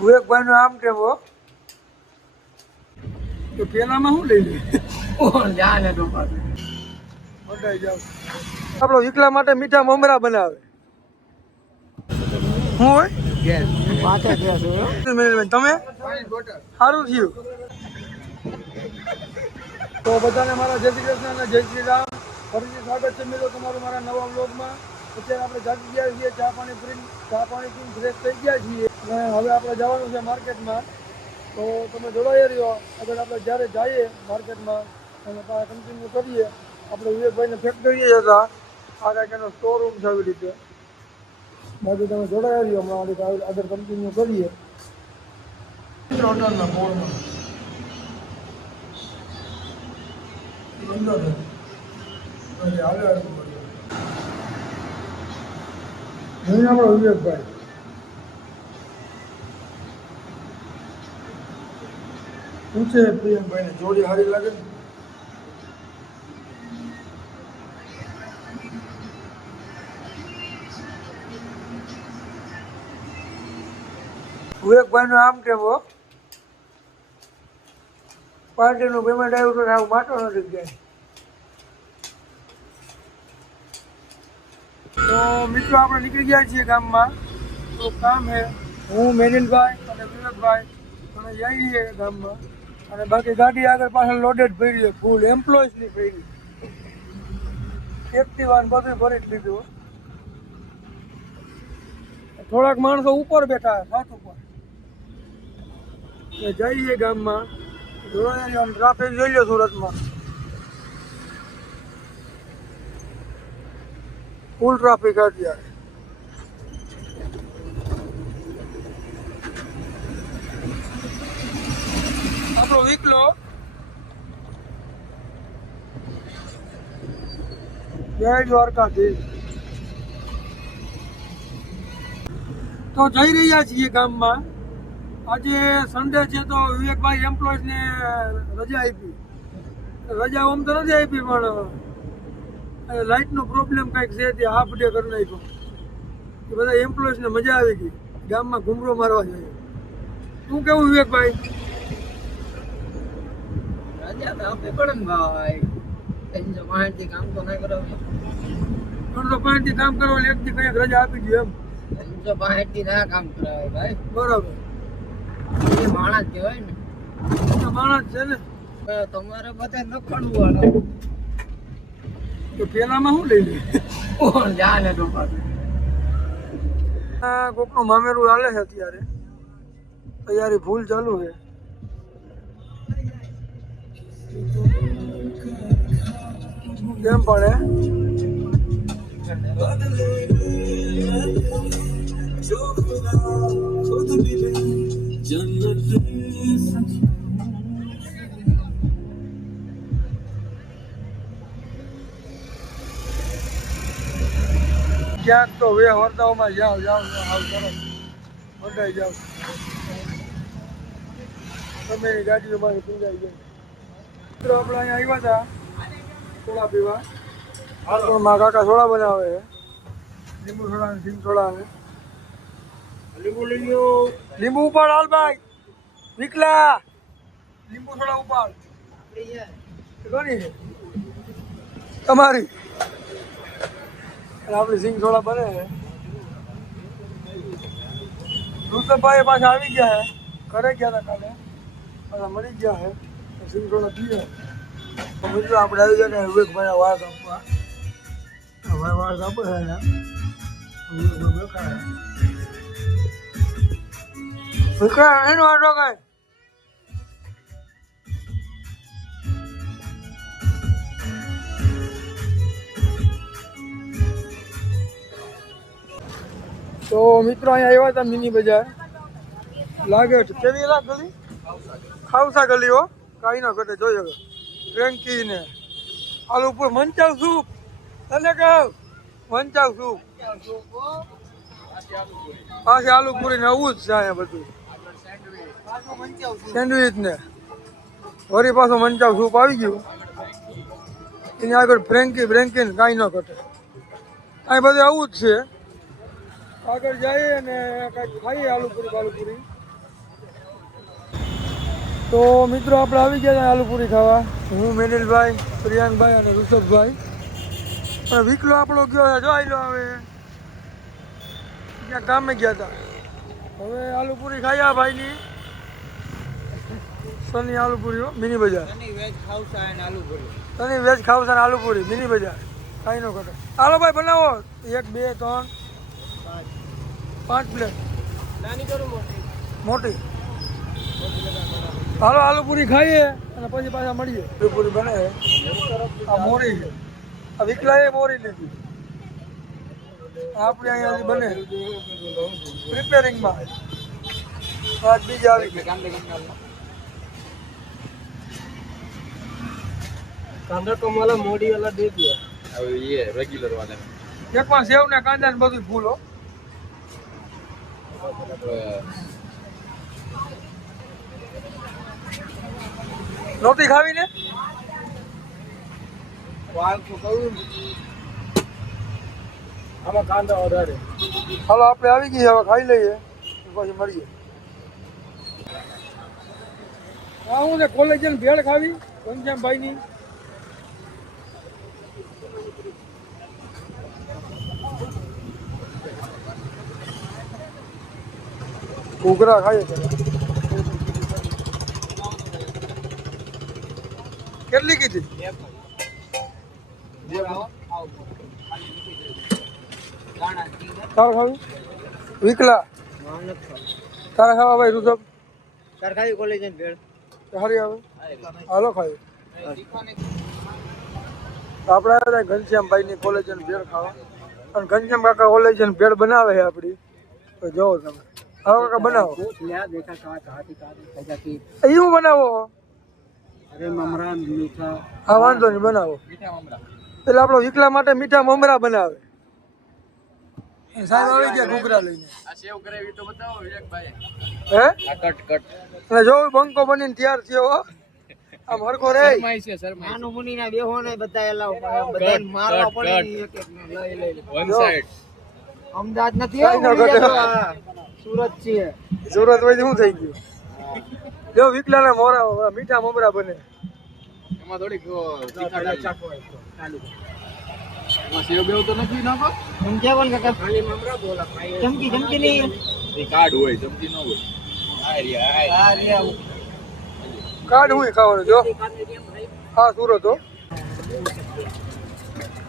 વિવેકભાઈ નું આમ કેવો તો પેલામાં શું લઈ લે આપણો વિકલા માટે મીઠા મમરા બનાવે શું હોય તમે સારું થયું તો બધાને મારા જય શ્રી કૃષ્ણ અને જય શ્રી રામ. ફરીથી સ્વાગત છે મિત્રો તમારું મારા નવા વ્લોગમાં. અત્યારે આપણે જાગી ગયા છીએ, ચા પાણી પીને ફ્રેશ થઈ ગયા છીએ અને હવે આપણે જવાનું છે માર્કેટમાં. તો તમે જોડાઈ રહ્યો. આગળ આપણે જ્યારે જઈએ માર્કેટમાં અને કન્ટિન્યુ કરીએ. આપણે વિવેકભાઈને ફેક્ટરીએ હતા, આ કાંઈક એનો સ્ટોર રૂમ છે આવી રીતે. બાકી તમે જોડાઈ રહ્યો, હમણાં આગળ કન્ટિન્યુ કરીએ હોટલના બોર્ડમાં અંદર આપણો વિવેકભાઈ પૂછે પ્રિયંકભાઈને જોડી સારી લાગે ને? વિવેકભાઈ નું આમ કેવો પાર્ટીનું પેમેન્ટ આવ્યું તો આવું માટો નથી જાય. તો મિત્રો આપણે નીકળી ગયા છીએ ગામમાં. તો કામ છે, હું મેનિલભાઈ અને વિવેકભાઈ અમે જઈએ ગામમાં. અને બાકી ગાડી આગળ પાછળ લોડેડ ભરી છે, ફૂલ એમ્પ્લોઈઝની ભરી. એક્ટિવા બધું ભરી જ લીધું. થોડાક માણસો ઉપર બેઠા સાત ઉપર. જઈએ ગામમાં. ટ્રાફિક જોઈ લો સુરતમાં, ફૂલ ટ્રાફિક અત્યારે. આપણો વિકલો જય દ્વારકાધીશ. તો જઈ રહ્યા છીએ ગામમાં. આજે સન્ડે છે તો વિવેકભાઈ એમ્પ્લોઈઝને રજા આપી. રજા આમ તો નથી આપી, પણ લાઇટનો પ્રોબ્લેમ કંઈક છે તે હાફ ડે કરી નાખ્યો. એ બધા એમ્પ્લોઈઝને મજા આવી ગઈ, ગામમાં ઘૂમરો મારવા જાય. શું કેવું વિવેકભાઈ? રજા તો આપવી પડે ને ભાઈ, 365 કામ તો ના કરો. 365 કામ કરવા એક દી કંઈક રજા આપી દે એમ. 365 ના કામ કરાવે ભાઈ. બરાબર, એ માણસ કહેવાય ને. માણસ છે ને. તમારે બધા નખડવું વાળા તો પેલામાં શું લઈ લે? જાને ડોપા કોકનું મામેરું હાલે છે અત્યારે. તૈયારી ફૂલ ચાલુ છે. કેમ પડે? ક્યાંક તો વે વર્તાઓમાં જાઓ જાઓ આવ કરો મંડાઈ જાઓ. તમે એની ગાડીઓમાં પીંજાઈ જાય. મિત્રો આપણે અહીંયા આવ્યા હતા સોડા પીવા. મારા કાકા સોડા બનાવે છે, લીંબુ સોડા ને સિંગ સોડા ને. લીંબુ લઈ લો. લીંબુ ઉપાડ હાલ ભાઈ. વિકલા લીંબુ સોડા ઉપાડ. કોની છે? તમારી. આપણી સિંગ સોડા બને છે. ઋષભભાઈ પાછા આવી ગયા છે, ઘરે ગયા હતા કાલે, પાછા મળી ગયા છે. સિંગ સોડા પીએ. મિત્રો આપણે આવી ગયા ને વિવેકભાઈ વાળ કાપવા. વાળ કાપે છે ને વિકલા એનો આટો કઈ. તો મિત્રો અહીંયા આવ્યા હતા મિની બજાર. લાગે છે કેવી લાગ ગલી? ખાવસા ગલી હો, કાંઈ ના ઘટે. જોઈ હવે ફ્રેન્કી ને આલુ ઉપર મંચાવ સૂપ. તને કહું મંચાવ સૂપ પાછી આલુ પૂરી ને આવું જ છે અહીંયા બધું. સેન્ડવીચ ને વળી પાછો મંચાવ સૂપ આવી ગયું. એની આગળ ફ્રેન્કી ને કાંઈ ન ઘટે. અહીં બધું આવું જ છે. આગળ જઈએ અને કાંઈક ખાઈએ આલુપુરી બાલુપુરી. તો મિત્રો આપણે આવી ગયા આલુ પૂરી ખાવા. હું મેનિલભાઈ, પ્રિયાંકભાઈ અને ઋષભભાઈ. પણ વીકલો આપણો ગયો છે, જો આયલો હવે ત્યાં કામે ગયા હતા. હવે આલુ પૂરી ખાયા ભાઈની. સની આલુ પૂરી મિની બજાર. સની વેજ ખાવસા અને આલુ પૂરી. સની વેજ ખાવસા અને આલુ પૂરી મિની બજાર. કાંઈ નો ઘટે. હાલો ભાઈ બનાવો 1 2 3 5 પ્લેટ. નાની કરું મોટી. હાલો આલુ પૂરી ખાઈએ અને પછી પાછા મળીએ. આલુ પૂરી બને. આ મોરી છે. આ વિકલાએ મોરી લીધી. આપણે અહીંયાથી બને પ્રિપેરિંગમાં. આજ બીજા આવી कांदा कम वाला मोड़ी वाला दे दिया. अब ये रेगुलर वाले में એકમાં સેવ ને કાંદા ને બધું ફૂલો. રોટી ખાવી ને वाल को कहूं आमा कांदा ऑर्डर है. હાલો આપણે આવી ગઈ હવે ખાઈ લઈએ પછી મળીએ. હા હું ને કોલેજ જઈને ભેળ ખાવી ઘનશ્યામભાઈની. ઘૂઘરા ખાઈએ કેટલી કીધી? તારે ખાવી વિકલા? તારે ખાવા ભાઈ ઋષભ? सरकारी कॉलेज में भेड़ હારી આવે હાલો ખાઈ. આપણે આવ્યા ઘનશ્યામભાઈની કોલેજ અને ભેળ ખાવા. અને ઘનશ્યામ કાકા કોલેજ અને ભેળ બનાવે છે આપણી. તો જોવો તમે. હાલો કાકા બનાવો. लिया देखा कहाँ थी की એ હું બનાવો? अरे ममरा मीठा હા વાંધો નહીં બનાવો. मीठा ममरा પેલા આપણો વિકલા માટે મીઠા મમરા બનાવે. સાહેબ આવી ગયા ઘૂઘરા લઈને. आ सेव करेवी तो बताओ एक भाई હે आ कट कट અને જો બંકો બનીને તૈયાર થયો હો. આમ હરખો રે. शर्माई से शर्माई નાનું મુની ના બેહો ને બધા એલા બધા મારવા પડે એક એક લઈ લઈ वन जो। साइड અમદાવાદ નથી કઈ ના ઘટે. સુરત છે. સુરત વળી શું થઈ ગયું? જો વિકલાના મોરા મીઠા મમરા બને. એમાં થોડીક તીખા ડાલી. એમાં સેવ બેવ તો નથી નાખો. સમજ્યા કોણ કાકા ખાલી મમરા બોલા ચમકી ચમકી નહીં એ કાર્ડ હોય ચમચી ન હોય. આ રહ્યા આ આ રે કાર્ડ હું ખાવાનું જો. હા સુરત હો.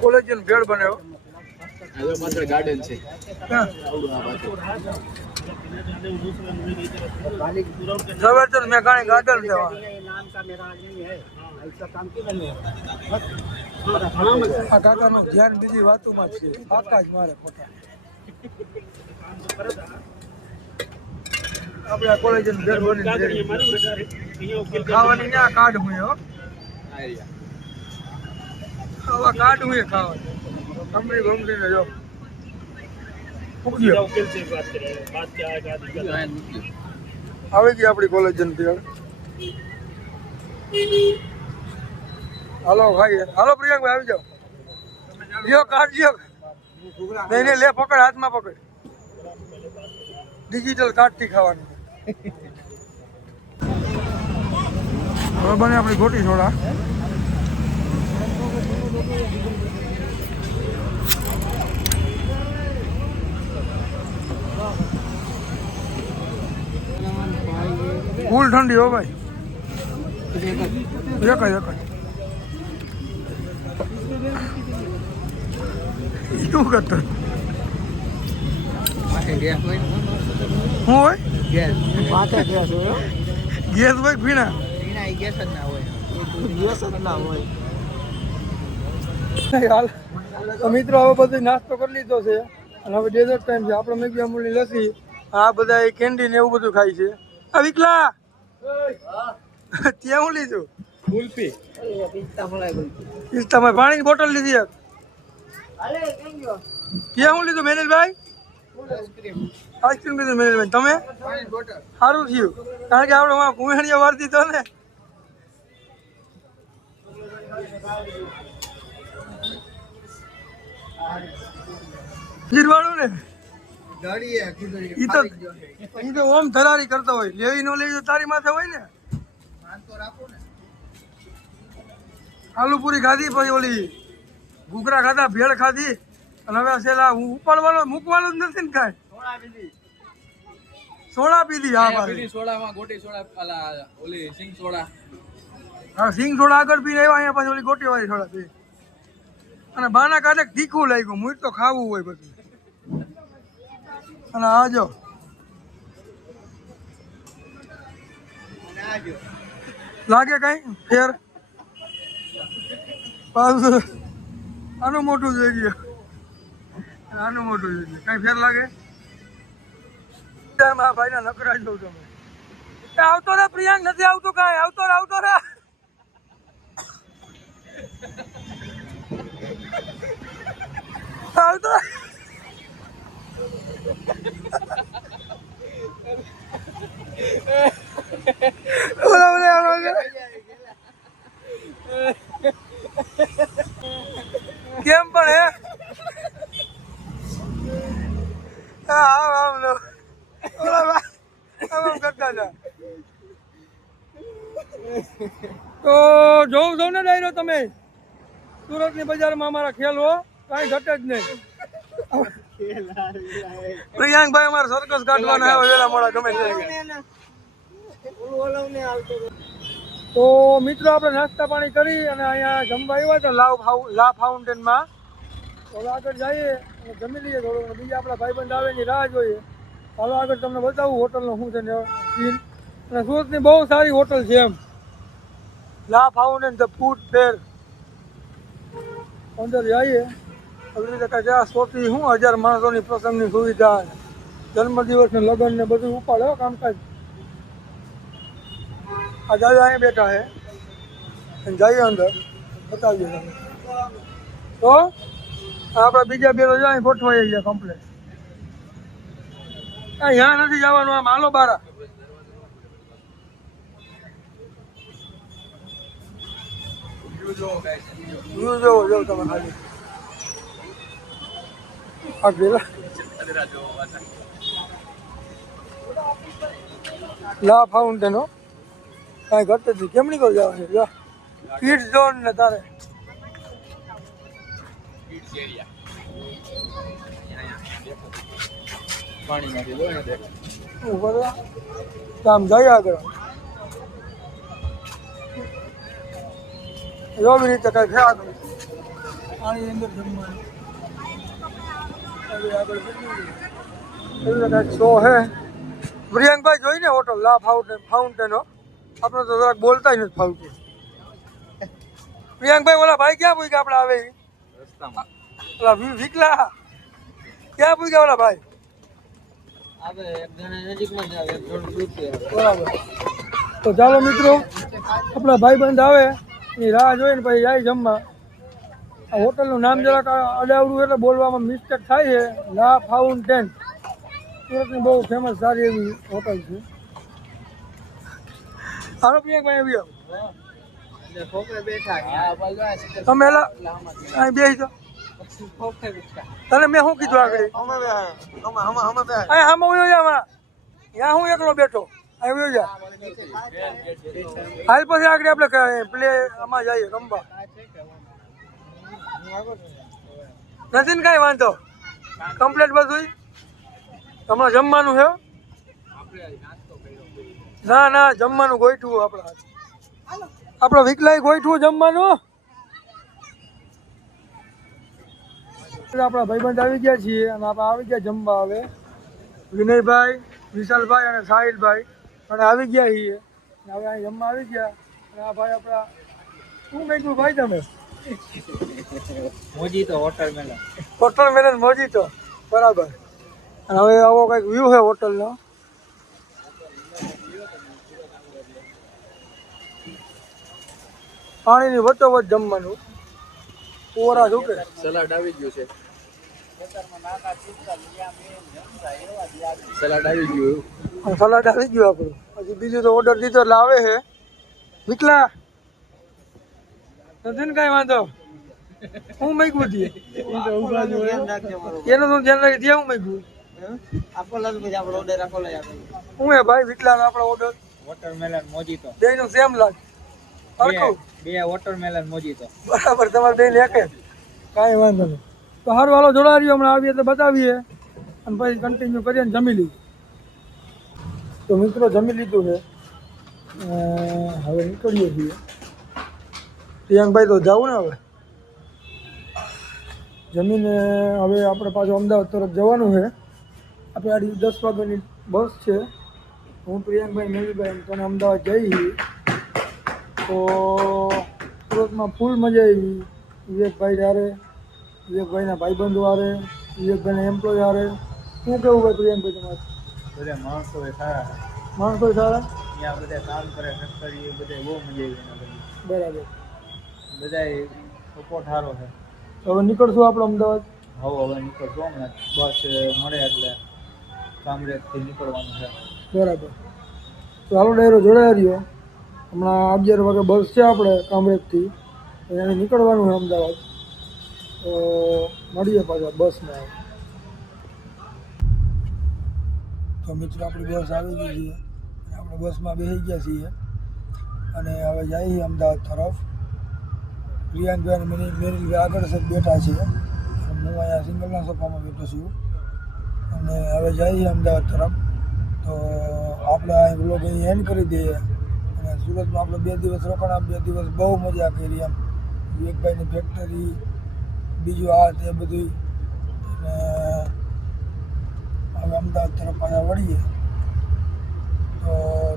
કોલેજ ભેળ બનાવ્યો. જો પાછળ ગાર્ડન છે. ક્યાં? આવડું આ પાછળ. ઝવેરચંદ મેઘાણી ગાર્ડન લેવા. नाम का मेरा नहीं है ऐसा काम क्यों बने આ કાકાનું ધ્યાન બીજી વાતોમાં જ છે. કાકા જ મારે ખોટા. આપણે આ કોલેજ ભેળ બની ખાવાની ના કાર્ડ હું હો. આ રહ્યા. આવા કાર્ડ હું ખાવાની. કંપની કંપની ને જો ઉગ્યો. આવી ગઈ આપણી કોલેજ ભેળ. હાલો ખાઈએ. હાલો પ્રિયંકભાઈ આવી જાઓ. લ્યો કાર્ડ લ્યો. નહીં નહીં લે પકડ હાથમાં પકડ. ડિજિટલ કાર્ડથી ખાવાનું. હવે બને આપણી ગોટી સોડા. ફૂલ ઠંડી હો ભાઈ. એક જ શું કરતો શું હોય? बातें गैस हो ગેસ હોય પીણા? बिना गैस ना हो गैस ना हो હાલ તો મિત્રો હવે બધું નાસ્તો કરી લીધો છે અને હવે ડેઝર્ટ ટાઈમ છે. આપણે મેગી અમૂલની લસ્સી આ બધા એ કેન્ડી ને એવું બધું ખાય છે. આ વિકલા ત્યાં હું લીધું? કુલ્ફી. पिस्ता मलाई बोल તમે પાણીની બોટલ લીધી એક. अरे थैंक यू ત્યાં હું લીધું મેનિલભાઈ? आइसक्रीम આઈસ્ક્રીમ લીધું મેનિલભાઈ. તમે? पानी बोतल સારું થયું કારણ કે આપણે કુંહણીઓ વારતી તો ને. ગીરવાળું ને गाड़ी है किधर ઈ તો ઓમ ધરારી કરતો હોય. લેવી ન લેવી તો તારી માથે હોય ને. આલુ પૂરી ખાધી, પછી ઓલી ઘૂઘરા ખાધા, ભેળ ખાધી, અને હવે છેલ્લા હું ઉપાડવાનો મૂકવાનો જ નથી ને કાંઈ. સોડા પીધી. હા ભાઈ, પીધી સોડામાં ગોટી સોડા, અલા ઓલી સિંગ સોડા. હા સિંગ સોડા આગળ પીને આવ્યા, અહીંયા પછી ઓલી ગોટી વાળી સોડા પી. અને બાના કાઢે તીખું લાગ્યું, મૂળ તો ખાવું હોય બધું. અને આ જો લાગે કઈ ફેર? પાછું આનું મોટું જોઈ ગયું, આનું મોટું જોઈ ગયું, કઈ ફેર લાગે? આ ભાઈ ના નકરા જોઉં તમે. આવતો રે પ્રિયાંક, નથી આવતું કાંઈ. આવતો રે, આવતો રે. આવતો કેમ પણ હે? આમ લો કરતા હતા. તો જોઉં છો ને ડાયરો તમે, સુરતની બજારમાં અમારા ખેલ હો, કાંઈ ઘટે જ નહીં. પ્રિયાંકભાઈ અમારે સર્કસ કાઢવાના આવે વેલા મોડા ગમે તે. તો મિત્રો આપણે નાસ્તા પાણી કરી અને અહીંયા જમવા આવ્યા હતા લા ફાઉન્ટેનમાં. હવે આગળ જઈએ અને જમી લઈએ થોડું, બીજા આપણા ભાઈબંધ આવે એની રાહ જોઈએ. હાલો આગળ તમને બતાવું હોટલનું શું છે ને સીન. અને સુરતની બહુ સારી હોટલ છે એમ, લા ફાઉન્ટેન ધ ફૂડ ફેર. અંદર જઈએ આવી રીતે કાંઈ ત્યાં સોથી શું 1000 માણસોની પ્રસંગની સુવિધા, જન્મદિવસ ને લગ્ન ને બધું ઉપાડે કામકાજ. આ જાય અહીંયા બેઠા છે, જઈએ અંદર બતાવીએ તમે. તો આપણે બીજા બે તો જાય ગોઠવાઈ ગયા કમ્પ્લેટ. અહીંયા નથી જવાનું, આમ હાલો બારા. વ્યૂ જોવો તમે ખાલી. લા ફાઉન્ટેન હો, કાંઈ ઘટે નથી. કેમ નીકળ જવાનું છે? કિડ્સ ઝોન ને તારે આમ જાય આગળ. એવી રીતે કઈ છે આગળ, આની અંદર જમવાનું આગળ શો હે. પ્રિયાંકભાઈ જોઈને હોટલ લા ફાઉન્ટેનો, આપણે તો જરાક બોલતા નથી ફાવતું. પ્રિયાંકભાઈ ઓલા ભાઈ ક્યાં પૂછ્યા આપણે આવે રસ્તામાં? ઓલા વિકલા ક્યાં પૂછ્યા ઓલા ભાઈ? બરાબર. તો ચાલો મિત્રો, આપણા ભાઈબંધ આવે એની રાહ જોઈને પછી જાય જમવા. આ હોટલનું નામ જરાક અડાવડું એટલે બોલવામાં મિસ્ટેક થાય છે. લા ફાઉન્ટેન સુરતની બહુ ફેમસ સારી એવી હોટલ છે. હાલો પ્રિયાંકભાઈ આવી આવો. તમે એલા અહીં બેસી જાઓ. તને મેં શું કીધું આગળ? આમાં ઉયો જા, ત્યાં હું એકલો બેઠો. અહીં ઉયો જા. હાલ પછી આગળ આપણે પ્લે આમાં જઈએ રમવા. નથી ને કાંઈ વાંધો, કમ્પ્લેટ બધું. તમારે જમવાનું છે? ના ના, જમવાનું ગોઠવું આપણો વિકલાય ગોઠવું જમવાનું. આપણા ભાઈબંધ આવી ગયા છીએ અને આપણે આવી ગયા જમવા. હવે વિનયભાઈ, વિશાલભાઈ અને સાહિલભાઈ અને આવી ગયા છીએ. હવે અહીં જમવા આવી ગયા. અને આ ભાઈ આપણા શું કહ્યું ભાઈ તમે? મોજીતો હોટલ મેલા. હોટલ મેલન મોજીતો, બરાબર. અને હવે આવો કંઈક વ્યૂ છે હોટલનો. પાણીની વચ્ચોવચ્ચ જમવાનું. ઓરા શું કે સલાડ આવી ગયું છે. સલાડ આવી ગયું. સલાડ આવી ગયું આપણું. હજી બીજું તો ઓર્ડર દીધો એટલે આવે છે. વિકલા નથી ને કાંઈ વાંધો? હું મૂક્યું હતી એનું તો ધ્યાન રાખી ત્યાં હું મૂક્યું. હું હે ભાઈ વિકલા આપણો ઓર્ડર વોટરમેલન મોજીતો બેયનું સેમ લાગે સરખું બે વોટરમેલન મોજીતો બરાબર તમારે બેન એક જ કાંઈ વાંધો નહીં તો સારું હાલો જોડા રહ્યો હમણાં આવીએ તો બતાવીએ અને પછી કન્ટિન્યુ કરીએ ને જમી લીધું તો મિત્રો જમી લીધું છે હવે નીકળીએ છીએ પ્રિયાંકભાઈ તો જાવું ને હવે જમીને હવે આપણે પાછું અમદાવાદ તરફ જવાનું છે આપણે આડી 10 વાગ્યાની બસ છે હું પ્રિયાંકભાઈ મેવીભાઈ તને અમદાવાદ જઈ છીએ તો સુરતમાં ફૂલ મજા આવી વિવેકભાઈ હારે વિવેકભાઈના ભાઈબંધો હારે વિવેકભાઈના એમ્પ્લોય હારે શું કેવું ભાઈ પ્રિયાંકભાઈ તમારે બધા માણસો સારા માણસો સારા ત્યાં બધા કામ કરે ફેક્ટરી બધે બહુ મજા આવી બરાબર બધા સપોર્ટ સારો છે હવે નીકળશું આપણે અમદાવાદ હવે નીકળશું હમણાં બસ મળે એટલે કામરેજથી નીકળવાનું છે બરાબર તો હાલો ડાયરો જોડાઈ રહ્યો હમણાં 11 વાગે બસ છે આપણે કામરેજથી ત્યાંથી નીકળવાનું છે અમદાવાદ તો મળીએ પાછા બસમાં તો મિત્રો આપણી બસ આવી ગઈ છે આપણે બસમાં બેસી ગયા છીએ અને હવે જઈએ અમદાવાદ તરફ પ્રિયાંકભાઈ અને મેરીલભાઈ આગળ છે બેઠા છે અને હું અહીંયા સિંગલના સોફામાં બેઠો છું અને હવે જઈએ અમદાવાદ તરફ તો આપણે અહીં વ્લોગ અહીં એન્ડ કરી દઈએ અને સુરતમાં આપણે 2 દિવસ રોકાણા 2 દિવસ બહુ મજા કરી એમ વિવેકભાઈની ફેક્ટરી બીજું આ તે બધું અને હવે અમદાવાદ તરફ પાછા વળીએ તો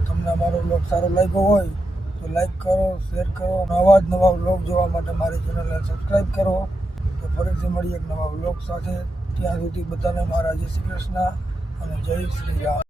તમને અમારો વ્લોગ સારો લાગ્યો હોય તો લાઈક કરો શેર કરો નવા જ નવા વ્લોગ જોવા માટે મારી ચેનલને સબસ્ક્રાઈબ કરો તો ફરીથી મળીએ એક નવા વ્લોગ સાથે ત્યાં સુધી બધાને મારા જય શ્રી કૃષ્ણ અને જય શ્રી રામ